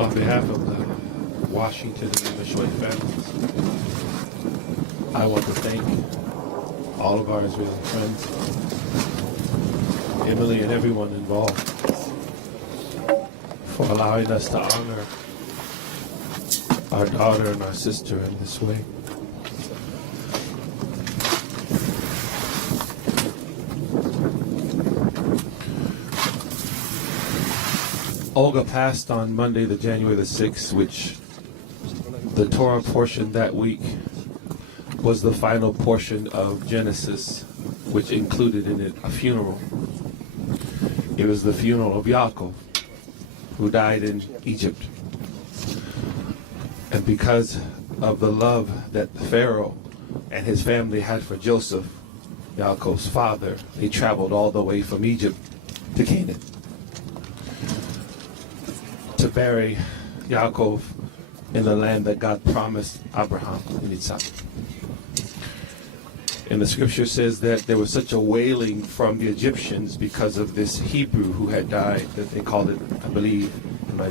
On behalf of the Washington and the Meshoe families, I want to thank all of our Israeli friends, Emily and everyone involved, for allowing us to honor our daughter and our sister in this way. Olga passed on Monday, the January the 6th, which the Torah portion that week was the final portion of Genesis, which included in it a funeral. It was the funeral of Yaakov, who died in Egypt. And because of the love that Pharaoh and his family had for Joseph, Yaakov's father, they traveled all the way from Egypt to Canaan to bury Yaakov in the land that God promised Abraham and Isaac. And the scripture says that there was such a wailing from the Egyptians because of this Hebrew who had died that they called it, I believe, in my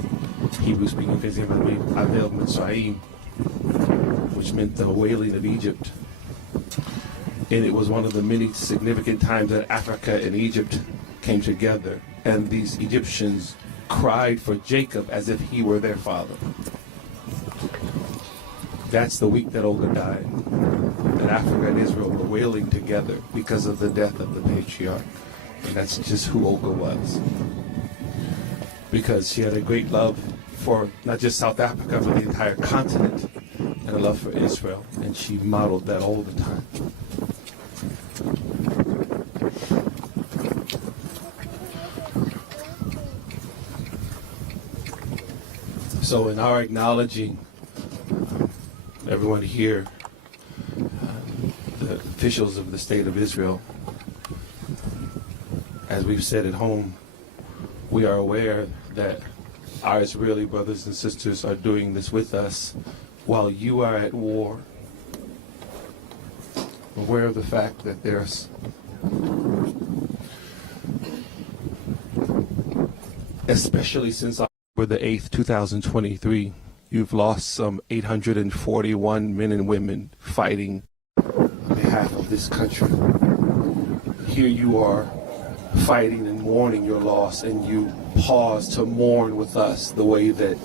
Hebrew speaking, I believe, Avel Mitzrayim, which meant the wailing of Egypt. And it was one of the many significant times that Africa and Egypt came together, and these Egyptians cried for Jacob as if he were their father. That's the week that Olga died. That Africa and Israel were wailing together because of the death of the patriarch. And that's just who Olga was. Because she had a great love for not just South Africa, but the entire continent, and a love for Israel. And she modeled that all the time. So in our acknowledging everyone here, the officials of the state of Israel, as we've said at home, we are aware that our Israeli brothers and sisters are doing this with us while you are at war. Aware of the fact that there's especially since October the 8th, 2023, you've lost some 841 men and women fighting on behalf of this country. Here you are fighting and mourning your loss, and you pause to mourn with us the way that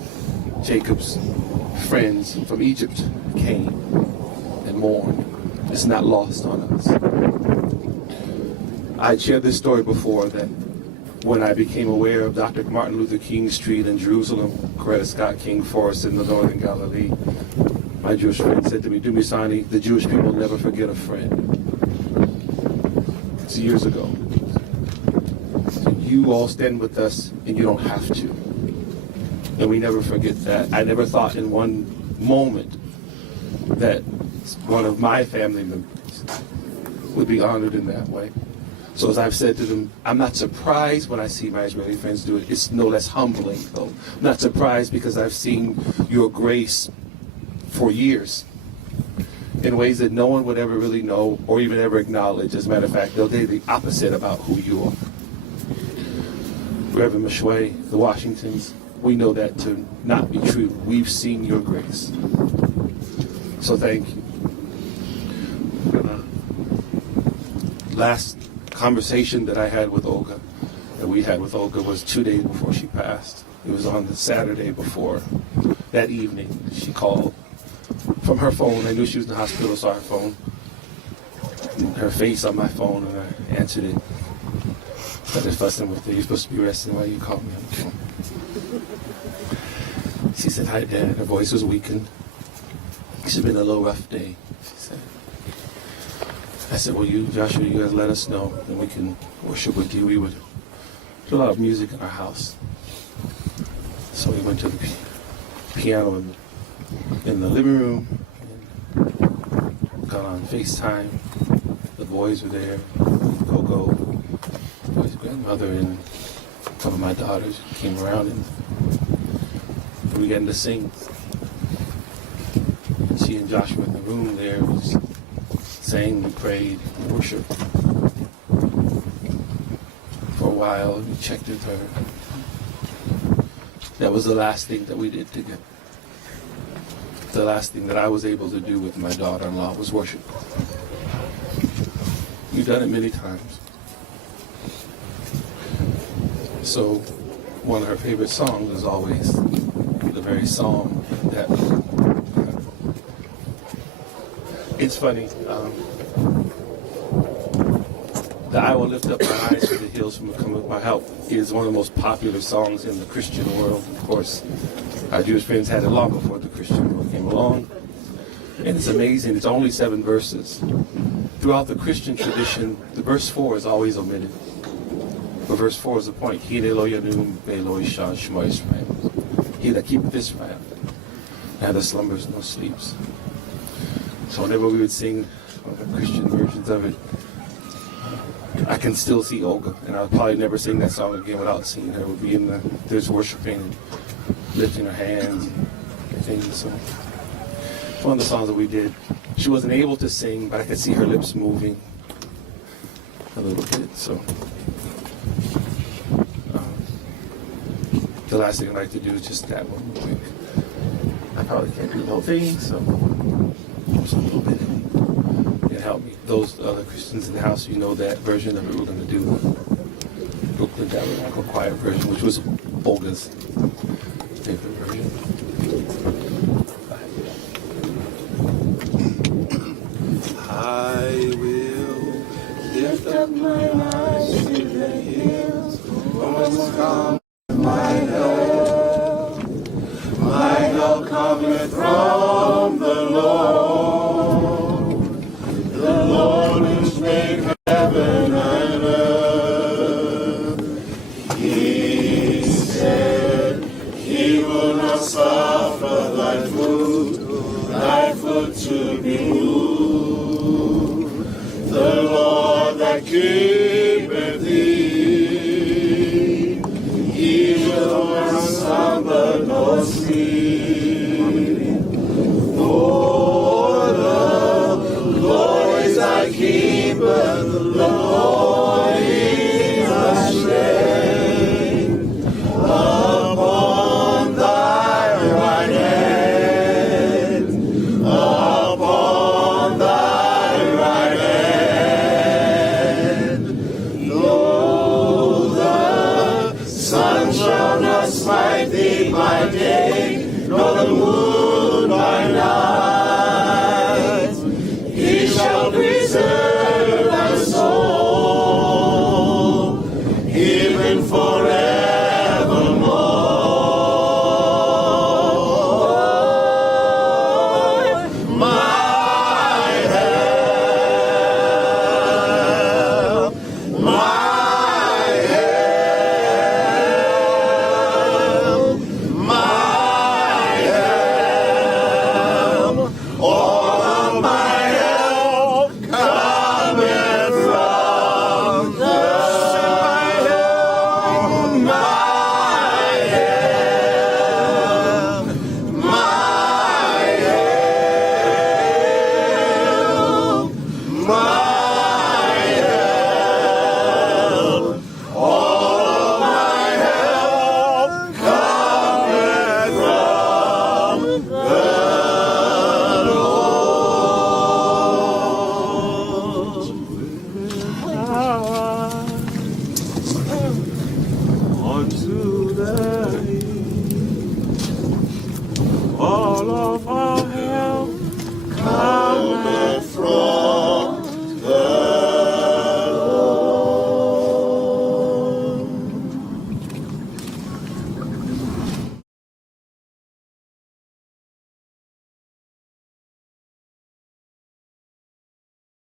Jacob's friends from Egypt came and mourned. It's not lost on us. I shared this story before that when I became aware of Dr. Martin Luther King Street in Jerusalem, Coretta Scott King Forest in the Northern Galilee, my Jewish friend said to me, Dumisani, the Jewish people never forget a friend. It's years ago. So you all stand with us, and you don't have to. And we never forget that. I never thought in one moment that one of my family members would be honored in that way. So as I've said to them, I'm not surprised when I see my Israeli friends do it. It's no less humbling, though. I'm not surprised because I've seen your grace for years in ways that no one would ever really know or even ever acknowledge. As a matter of fact, they'll say the opposite about who you are. Reverend Meshoe, the Washingtons, we know that to not be true. We've seen your grace. So thank you. Last conversation that I had with Olga, that we had with Olga, was 2 days before she passed. It was on the Saturday before. That evening, she called from her phone. I knew she was in the hospital, so her phone, her face on my phone, and I answered it. Started fussing with her. You're supposed to be resting. Why you call me on the phone? She said, hi, Dad. Her voice was weakened. It's been a little rough day, she said. I said, well, Joshua, you guys let us know, and we can worship with you. We would do a lot of music in our house. So we went to the piano in the living room, and got on FaceTime. The boys were there, Coco, his grandmother, and a couple of my daughters came around, and we began to sing. She and Joshua in the room there was sang, we prayed, we worshiped. For a while, we checked with her. That was the last thing that we did together. The last thing that I was able to do with my daughter-in-law was worship. We've done it many times. So one of her favorite songs is always the very song that it's funny. The I Will Lift Up My Eyes to the Hills from Cometh My Help is one of the most popular songs in the Christian world. Of course, our Jewish friends had it long before the Christian world came along. And it's amazing. It's only 7 verses. Throughout the Christian tradition, the verse 4 is always omitted. But verse 4 is the point. He that keepeth Israel, neither slumbers nor sleeps. So whenever we would sing the Christian versions of it, I can still see Olga, and I'll probably never sing that song again without seeing her. We'll be there's worshiping and lifting her hands and things. So one of the songs that we did, she wasn't able to sing, but I could see her lips moving a little bit. So the last thing I'd like to do is just that one real quick. I probably can't do the whole thing, so just a little bit. Can help me. Those other Christians in the house, you know that version of it we're going to do. Brooklyn Tabernacle Choir version, which was Olga's favorite version. I will lift up my eyes to the hills, whence comes my help. My help cometh from the Lord which made heaven and earth. He said he will not suffer thy foot to be moved. The Lord that keepeth thee, he will not slumber nor sleep. For the Lord is thy keeper, the Lord is thy strength upon thy right hand, upon thy right hand. Though the sun shall not smite thee by day, nor the moon